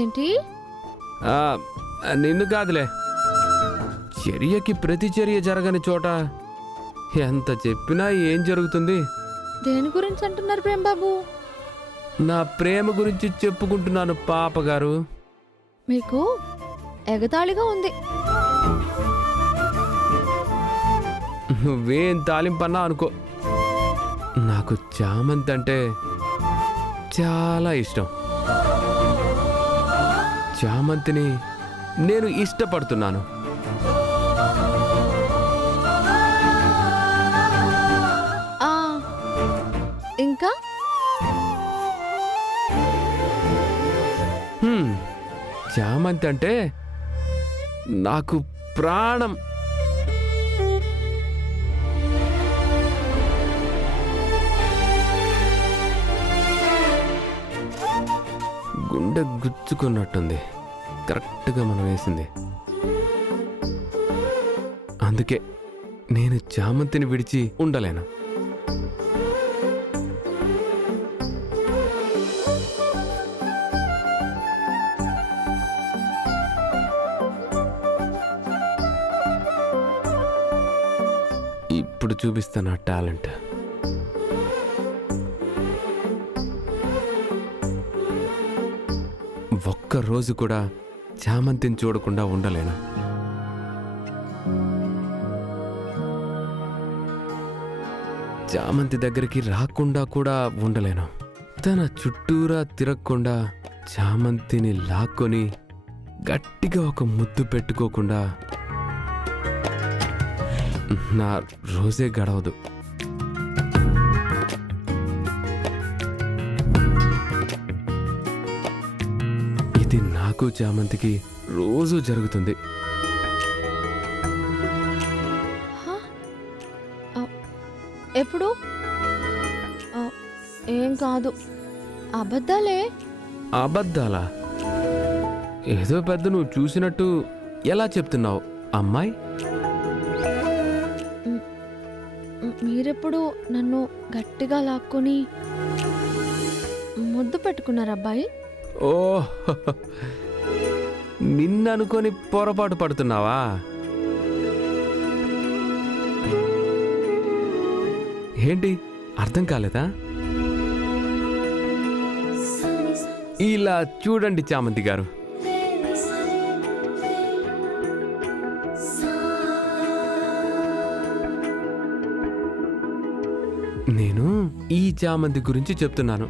ఏంటి? నిన్ను కాదులే. చర్యకి ప్రతిచర్య జరగని చోట ఎంత చెప్పినా ఏం జరుగుతుంది? దేని గురించి అంటున్నారు ప్రేమ్ బాబు? నా ప్రేమ గురించి చెప్పుకుంటున్నాను పాపగారు. మీకు ఎగతాళిగా ఉంది. నువ్వేం తాలింపన్నా అనుకో, నాకు చామంతి అంటే చాలా ఇష్టం. చామంతిని నేను ఇష్టపడుతున్నాను. ఇంకా చామంతి అంటే నాకు ప్రాణం. గుండె గుచ్చుకున్నట్టుంది కరెక్ట్గా మనం వేసింది. అందుకే నేను చామంతిని విడిచి ఉండలేను. ఇప్పుడు చూపిస్తాను ఆ టాలెంట్. ఒక్కరోజు కూడా చామంతిని చూడకుండా ఉండలేను. చామంతి దగ్గరికి రాకుండా కూడా ఉండలేను. తన చుట్టూరా తిరగకుండా చామంతిని లాక్కొని గట్టిగా ఒక ముద్దు పెట్టుకోకుండా నా రోజే గడవదు. ఇది నాకు చామంతికి రోజు జరుగుతుంది. ఎప్పుడు? ఏం కాదు, అబద్ధాలే. అబద్ధాలా? ఏదో పెద్ద నువ్వు చూసినట్టు ఎలా చెప్తున్నావు అమ్మాయి? మీరెప్పుడు నన్ను గట్టిగా లాక్కొని ముద్దు పెట్టుకున్నారు అబ్బాయి? ఓ, నిన్ననుకొని పొరపాటు పడుతున్నావా? ఏంటి అర్థం కాలేదా? ఇలా చూడండి చామంతి గారు, నేను ఈ చామంతి గురించి చెప్తున్నాను.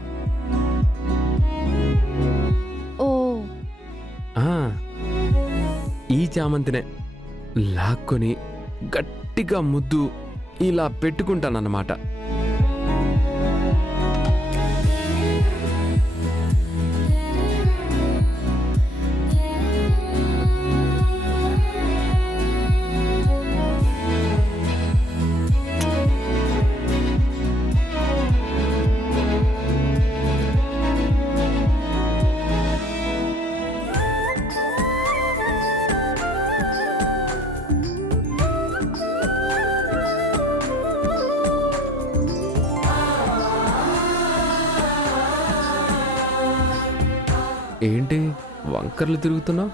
ఓ, ఈ చామంతినే లాక్కొని గట్టిగా ముద్దు ఇలా పెట్టుకుంటానన్నమాట. ఏంటి వంకర్లు తిరుగుతున్నావు?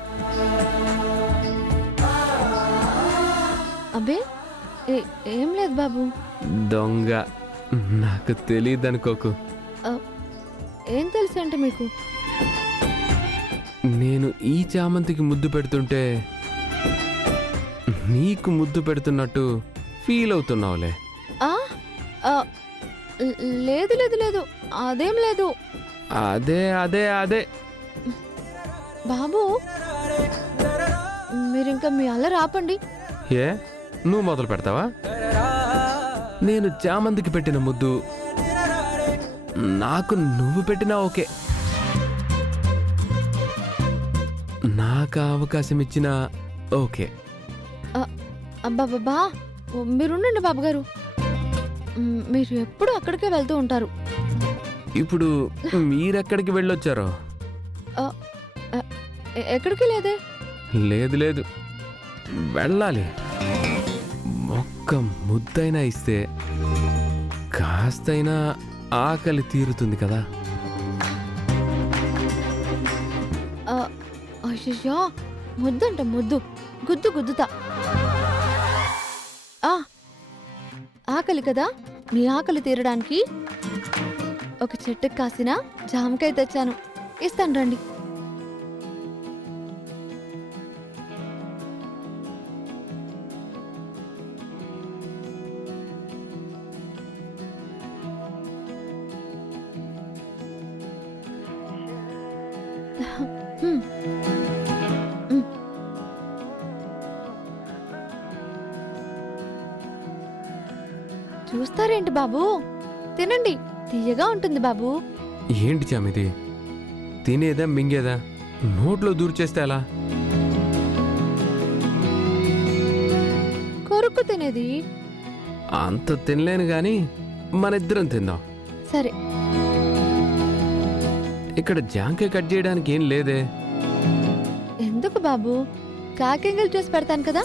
అబ్బే ఏం లేదు బాబు. దొంగ, నాకు తెలియదనుకోకు. ఏం తెలుసు అంటే మీకు? నేను ఈ చామంతికి ముద్దు పెడుతుంటే నీకు ముద్దు పెడుతున్నట్టు ఫీల్ అవుతున్నావులే. లేదు లేదు లేదు, అదేం లేదు. అదే అదే అదే బాబు, మీరింకా మీ అల్లరి ఆపండి. ఏ, నువ్వు మొదలు పెడతావా? నేను చామంతికి పెట్టిన ముద్దు నాకు నువ్వు పెట్టినా ఓకే. నాకు అవకాశం ఇచ్చినా ఓకే. అబ్బాబ్బా, మీరుండండి బాబు గారు. మీరు ఎప్పుడు అక్కడికే వెళ్తూ ఉంటారు. ఇప్పుడు మీరెక్కడికి వెళ్ళొచ్చారో? ఎక్కడికి లేదే. లేదు లేదు, వెళ్ళాలి. ఒక్క ముద్దైనా ఇస్తే కాస్తైనా ఆకలి తీరుతుంది కదా. అయ్యయ్యో ముద్దంట ముద్దు గుద్దు గుద్దుతా. ఆకలి కదా, మీ ఆకలి తీరడానికి ఒక చెట్టుకు కాసిన జామకాయ తెచ్చాను, ఇస్తాను రండి. హ్మ్. హ్మ్. చూస్తారేంటి బాబు, తినండి, తీయగా ఉంటుంది బాబు. ఏంటి చామ్ ఇది? తినేదా మింగేదా? నోట్లో దూర్చేస్తే ఎలా? కొరుక్కు తినేది. అంత తినలేను గాని మనిద్దరం తిందాం. సరే. ఇక్కడ జాంకాయ కట్ చేయడానికి ఏం లేదే. ఎందుకు బాబు, కాకింగలు చేసి పెడతాను కదా.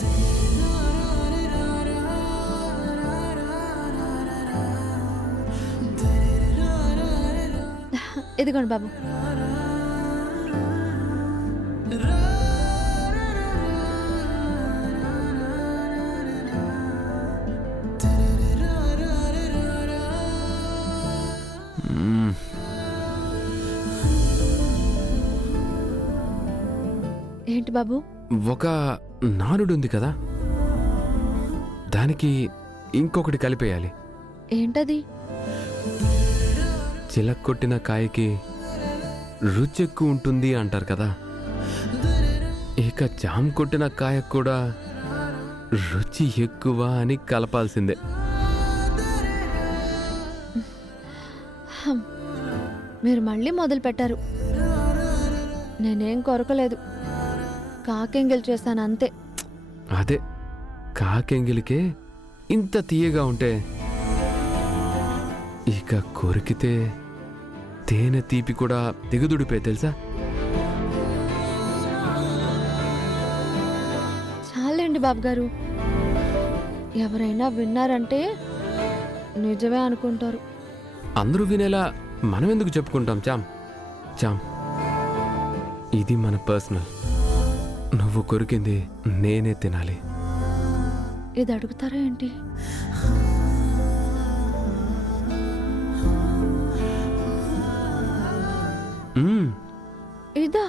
ఇదిగోండి బాబు. మ్మ్. ఏంటి బాబు? ఒక నానుడుంది కదా, దానికి ఇంకొకటి కలిపేయాలి. ఏంటది? చిలక్కొట్టిన కాయకి రుచి ఎక్కువ ఉంటుంది అంటారు కదా, ఇక జామ్ కొట్టిన కాయ కూడా రుచి ఎక్కువ అని కలపాల్సిందే. హం, మీరు మళ్ళీ మొదలు పెట్టారు. నేనేం కొరకలేదు, కాకింగలు చేశాను అంతే. అదే కాకెంగిలికే ఇంత తీయగా ఉంటే ఇక కొరికితే తేనె తీపి కూడా దిగుదుడిపే తెలుసా. చాలండి బాబు గారు, ఎవరైనా విన్నారంటే నిజమే అనుకుంటారు. అందరూ వినేలా మనం ఎందుకు చెప్పుకుంటాం చామ్? చామ్, ఇది మన పర్సనల్. నువ్వు కొరికింది నేనే తినాలి. ఇది అడుగుతారా ఏంటి? మ్మ్. ఇదా?